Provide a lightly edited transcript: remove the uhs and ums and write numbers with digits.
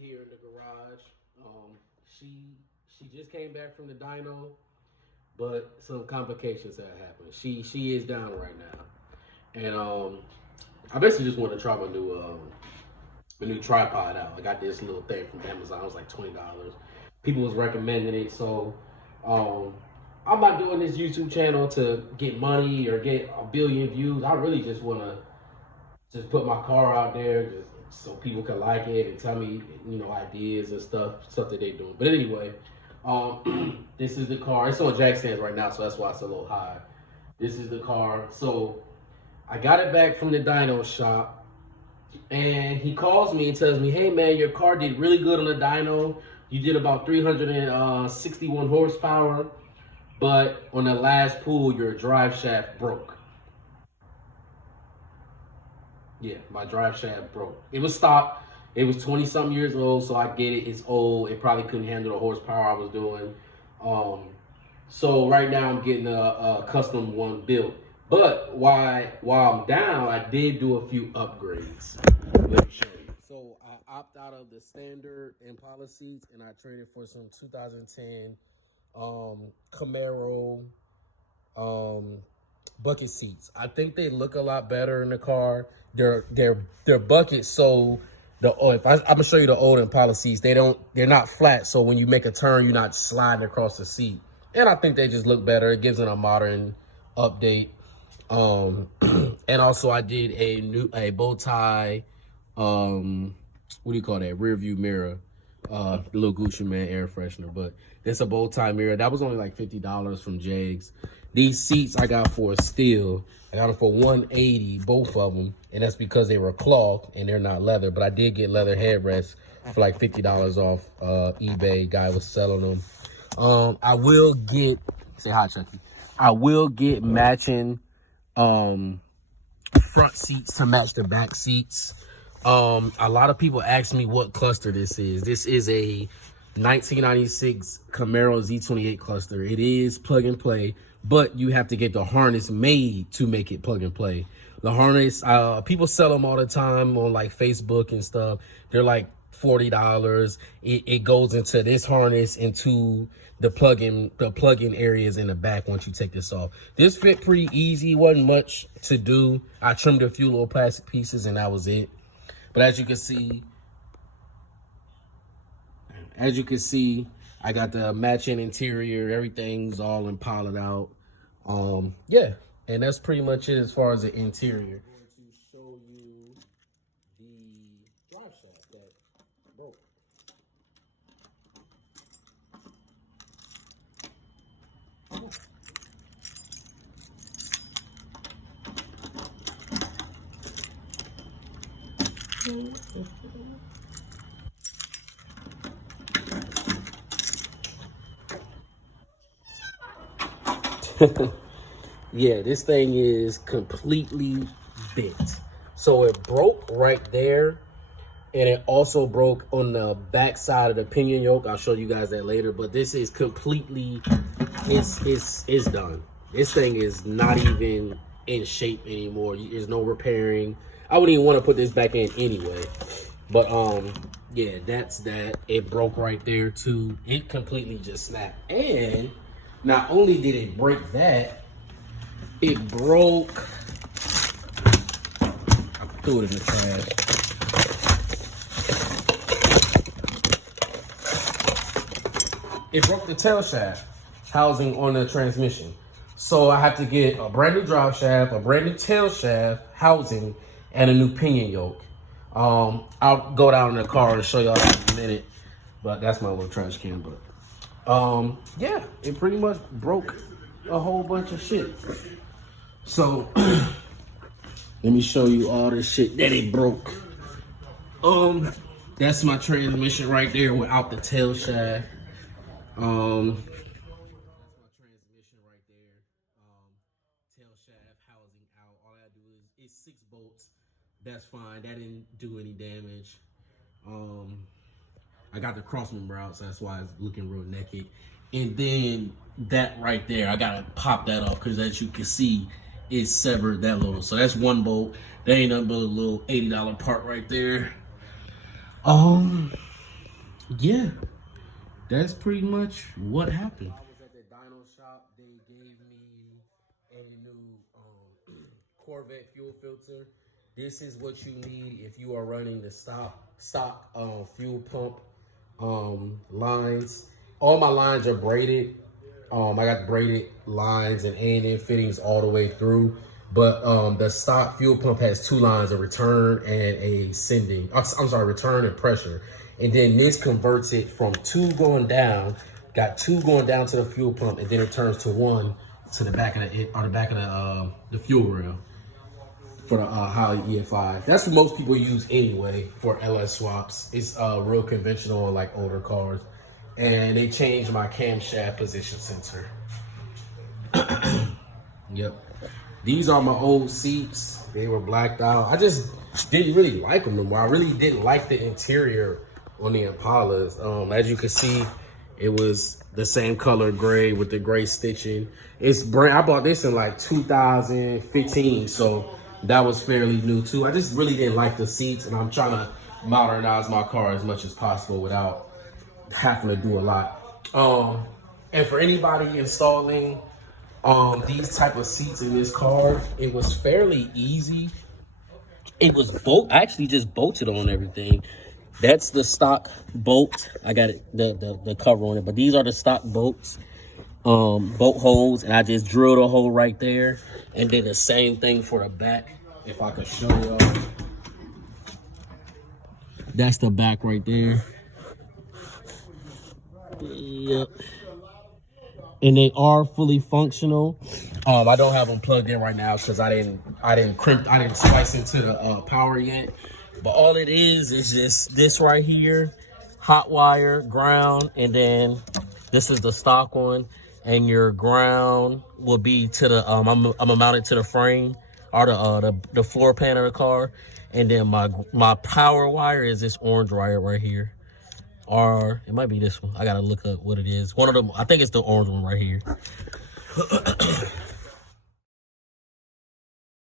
here in the garage. She just came back from the dyno, but some complications have happened. She is down right now, and I basically just want to try my new tripod out. I got this little thing from Amazon. It was like $20. People was recommending it, so um, I'm not doing this YouTube channel to get money or get a billion views. I really just want to just put my car out there just so people can like it and tell me, ideas and stuff that they doing. But anyway, this is the car. It's on jack stands right now, so that's why it's a little high. This is the car. So I got it back from the dyno shop, and he calls me and tells me, "Hey man, your car did really good on the dyno. You did about 361 horsepower, but on the last pull, your drive shaft broke." Yeah, my drive shaft broke. It was stopped. It was 20 something years old, so I get it. It's old. It probably couldn't handle the horsepower I was doing. So right now I'm getting a custom one built. But while I'm down, I did do a few upgrades. Let me show you. So I opt out of the standard Impala seats and I traded for some 2010 Camaro bucket seats. I think they look a lot better in the car. They're buckets, so I'm gonna show you the old Impala seats. They're not flat, so when you make a turn, you're not sliding across the seat. And I think they just look better. It gives it a modern update. And also I did a bow tie. What do you call that? Rear view mirror. The little Gucci Man air freshener, but it's a bow tie mirror. That was only like $50 from Jags. These seats I got for a steal. I got them for $180, both of them, and that's because they were cloth and they're not leather. But I did get leather headrests for like $50 off eBay. Guy was selling them. I will get say hi, Chucky. I will get matching front seats to match the back seats. A lot of people ask me what cluster this is. This is a 1996 Camaro Z28 cluster. It is plug and play, but you have to get the harness made to make it plug and play. The harness, people sell them all the time on like Facebook and stuff. They're like $40. It goes into this harness, into the plug-in areas in the back once you take this off. This fit pretty easy, wasn't much to do. I trimmed a few little plastic pieces and that was it. But as you can see, I got the matching interior. Everything's all impaled out. Yeah, and that's pretty much it as far as the interior. I'm going to show you the drive shaft that broke. Yeah, this thing is completely bent. So it broke right there, and it also broke on the back side of the pinion yoke. I'll show you guys that later, but this is completely, it's done. This thing is not even in shape anymore. There's no repairing. I wouldn't even want to put this back in anyway. But yeah, that's that. It broke right there too. It completely just snapped. And not only did it break that, it broke, I threw it in the trash. It broke the tail shaft housing on the transmission. So I have to get a brand new drive shaft, a brand new tail shaft housing, and a new pinion yoke. I'll go down in the car and show y'all that in a minute, but that's my little trash can. But yeah, it pretty much broke a whole bunch of shit. So let me show you all this shit that it broke. That's my transmission right there without the tail shaft. That's my transmission right there. Tail shaft housing out. All I gotta do is it's 6 bolts. That's fine. That didn't do any damage. I got the cross member out, so that's why it's looking real naked. And then that right there, I gotta pop that off because as you can see, it severed that little. So that's 1 bolt. That ain't nothing but a little $80 part right there. yeah, that's pretty much what happened. I was at the Dyno shop. They gave me a new Corvette fuel filter. This is what you need if you are running the stock fuel pump lines. All my lines are braided. I got braided lines and A&N fittings all the way through. But the stock fuel pump has two lines, a return and a sending. I'm sorry, return and pressure. And then this converts it from two going down, got two going down to the fuel pump, and then it turns to one to the back of the fuel rail for the Holley EFI. That's what most people use anyway for LS swaps. It's real conventional on like older cars. And they changed my camshaft position sensor. Yep. These are my old seats. They were blacked out. I just didn't really like them anymore. I really didn't like the interior on the Impalas. As you can see, it was the same color gray with the gray stitching. It's brand. I bought this in like 2015, so that was fairly new too. I just really didn't like the seats, and I'm trying to modernize my car as much as possible without having to do a lot. And for anybody installing these type of seats in this car, it was fairly easy. It was I actually just bolted on everything. That's the stock bolt. I got it, the cover on it, but these are the stock bolts, bolt holes, and I just drilled a hole right there, and then the same thing for the back. If I could show y'all, that's the back right there. Yep. And they are fully functional. I don't have them plugged in right now because I didn't slice into the power yet. But all it is just this right here, hot wire, ground, and then this is the stock one. And your ground will be to the I'm gonna mount it to the frame or the floor pan of the car. And then my power wire is this orange wire right here. Or it might be this one. I gotta look up what it is. One of them, I think it's the orange one right here.